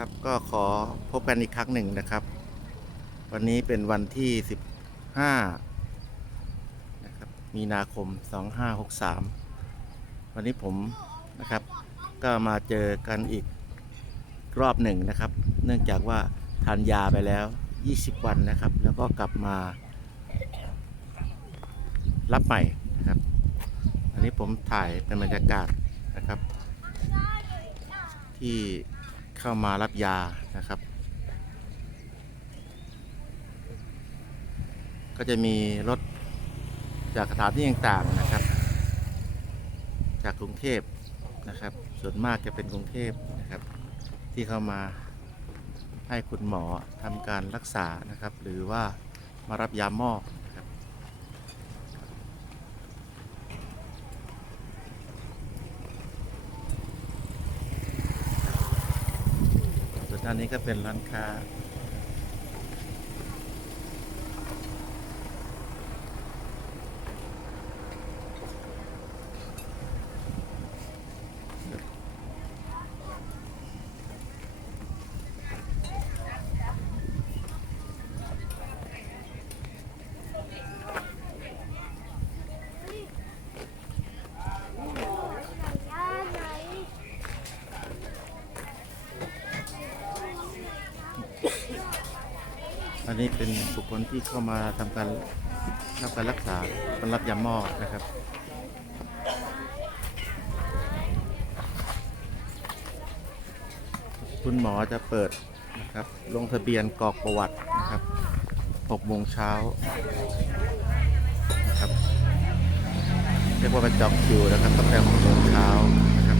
ครับก็ขอพบกันอีกครั้งหนึ่งนะครับ วันนี้เป็นวันที่ 15นะครับมีนาคม 2563 วันนี้ผมนะครับ ก็มาเจอกันอีกรอบหนึ่งนะครับ เนื่องจากว่าทานยาไปแล้ว 20 วันนะครับ แล้วก็กลับมารับใหม่นะครับ อันนี้ผมถ่ายเป็นบรรยากาศนะครับที่ เข้ามารับยานะครับ ก็จะมีรถจากสถานที่ต่างๆนะครับ จากกรุงเทพนะครับ ส่วนมากจะเป็นกรุงเทพนะครับ ที่เข้ามาให้คุณหมอทำการรักษานะครับ หรือว่ามารับยาหมอกนะครับ ส่วน ด้านนี้ก็เป็นร้านค้า อันนี้เป็นบุคคลที่เข้ามาทำการรับการรักษาการรับยาหม้อนะครับคุณหมอจะเปิดนะครับลงทะเบียนกรอกประวัตินะครับ6โมงเช้านะครับเรียกว่าเป็นจองคิวนะครับตั้งแต่6โมงเช้านะครับ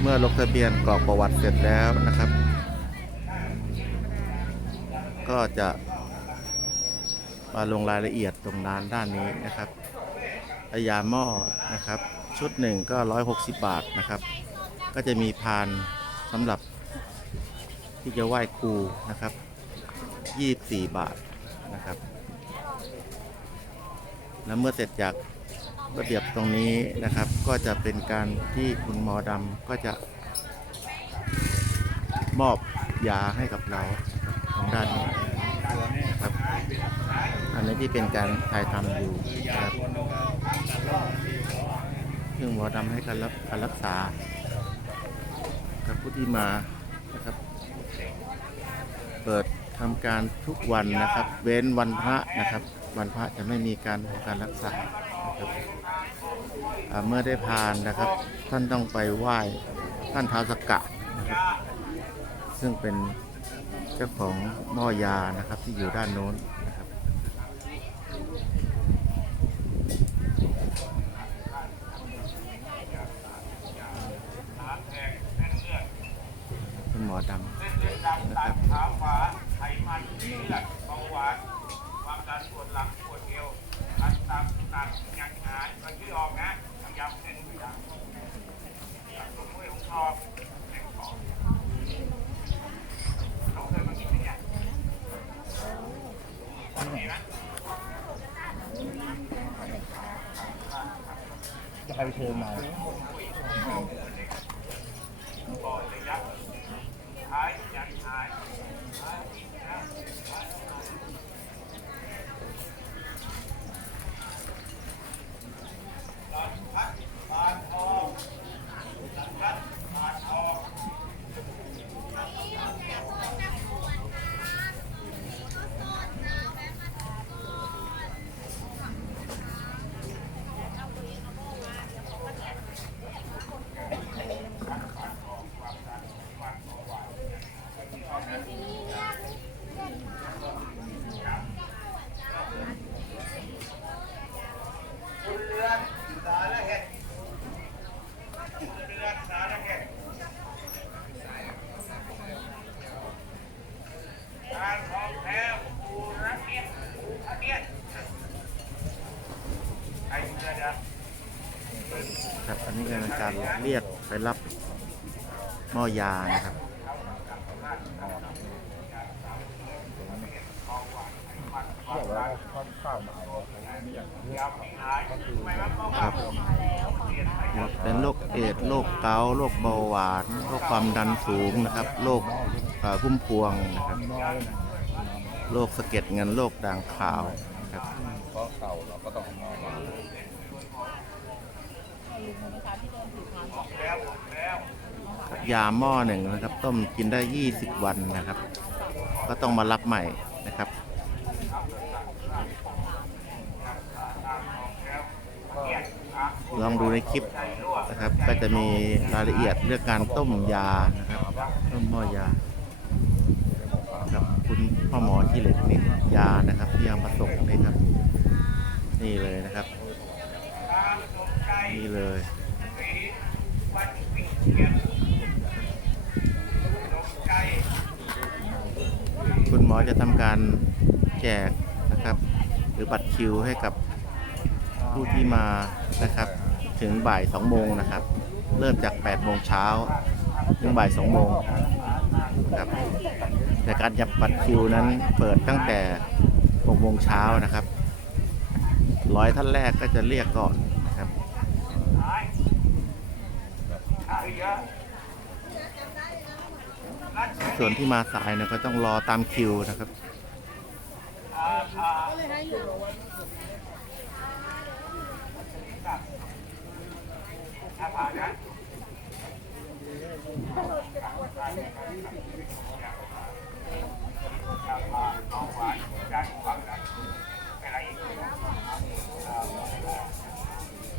เมื่อลงทะเบียนกรอกประวัติเสร็จแล้วนะครับ ก็จะมาลงรายละเอียดตรงด้านด้านนี้นะครับระยาหม้อนะครับ ชุดหนึ่งก็ 160 บาทนะครับ ก็จะมีพานสำหรับที่จะไหว้ครูนะครับ 24 บาทนะครับ แล้วเมื่อเสร็จจากระเบียบตรงนี้นะครับ ก็จะเป็นการที่คุณหมอดำก็จะมอบยาให้กับเรานะครับทางด้านนี้ ครับอันนี้ที่เป็นการถ่ายทำอยู่ครับซึ่งหมอดำให้การรับการรักษากับผู้ที่มานะครับ เปิดทำการทุกวันนะครับ เว้นวันพระนะครับ วันพระจะไม่มีการทำการรักษานะครับเมื่อได้พานนะครับ ท่านต้องไปไหว้ท่านท้าวสกกะนะครับซึ่งเป็น เจ้าของหม้อยานะครับที่อยู่ด้านโน้นนะครับคุณหมอดำนะครับ ขาขวาไขมันนี่แหละเบาหวานความดันปวดหลังปวดเอวอันตามหนักยังหายมันชื่อออกนะพยายามเป็นตัวอย่างตรงมือของชอบแข่งของเราเคยมากินไหมเนี่ยเห็นไหม จะไปเชิญมาก่อนเลยยักษ์หายยันหาย คุณเรือนสารเห็ดคุณเรือนสารเห็ดการของแท้ปูระเนียดปูระเนียดไอ้เรือเดียว ครับอันนี้ ก็เป็นการเรียกไปรับหม้อยานะครับบอกว่าข้าวข้าวมาเมายาวไม่หายไม่รับครับมาแล้วค่ะเป็นโรคเอดโรคเกาโรคเบาหวานโรคความดันสูงนะครับโรคพุ่มพวงนะครับโรคสะเก็ดเงินโรคด่างขาวนะครับ ยาหม้อหนึ่งนะครับ ต้มกินได้ 20 วันนะครับ ก็ต้องมารับใหม่นะครับลองดูในคลิปนะครับ ก็จะมีรายละเอียดเรื่องการต้มยานะครับต้มหม้อยาครับคุณพ่อหมอที่เหล็กนี่ยานะครับที่เอามาส่งนี่ครับ นี่เลยนะครับ นี่เลย คุณหมอจะทำการแจกนะครับ หรือบัตรคิวให้กับผู้ที่มานะครับ ถึงบ่าย2โมงนะครับ เริ่มจาก8โมงเช้าถึงบ่าย2โมงครับแต่การจับบัตรคิวนั้นเปิดตั้งแต่6โมงเช้านะครับร้อยท่านแรกก็จะเรียกก่อนนะครับ ส่วนที่มาสายเนี่ยก็ต้องรอตามคิวนะครับ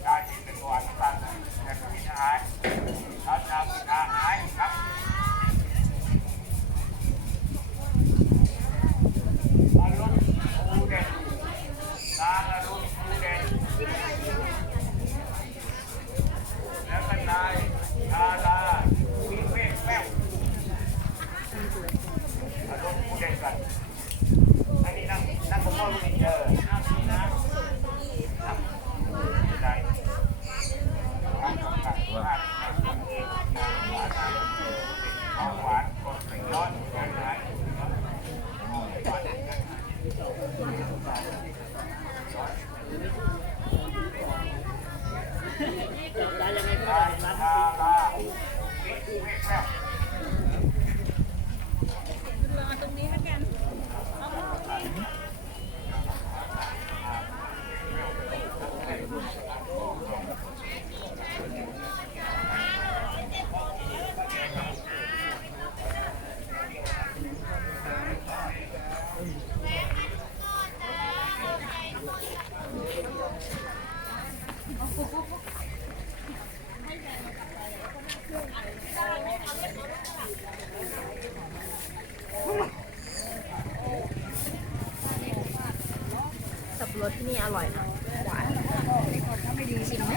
อาที่เป็นตัวที่ตั้งแต่ก็มีทหารเขาทำทหารครับอรุณภูเด่นนางอรุณภูเด่นแล้วก็นายชาลาวิเวกแววอรุณภูเด่นกันอันนี้นั่งนั่งกับพ่อลูกนี่เออนั่งนี่นะ ได้การกำกับว่าเอาหวานกดไปย้อนกันไหนชาลาวิเวกแวว สับปะรด ที่นี่อร่อยนะหวานชิมไหม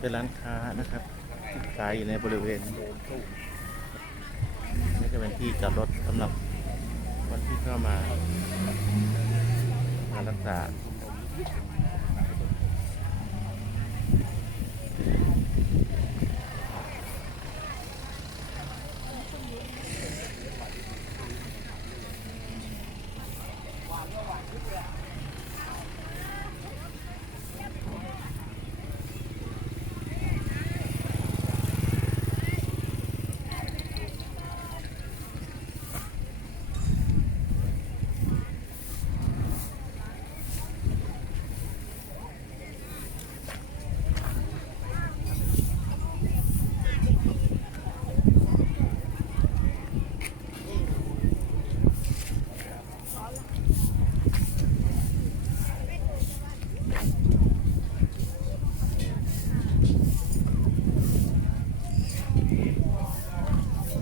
เป็นร้านค้านะครับ ที่ขายอยู่ในบริเวณนี่จะเป็นที่จอดรถสำหรับคนที่เข้ามามารักษา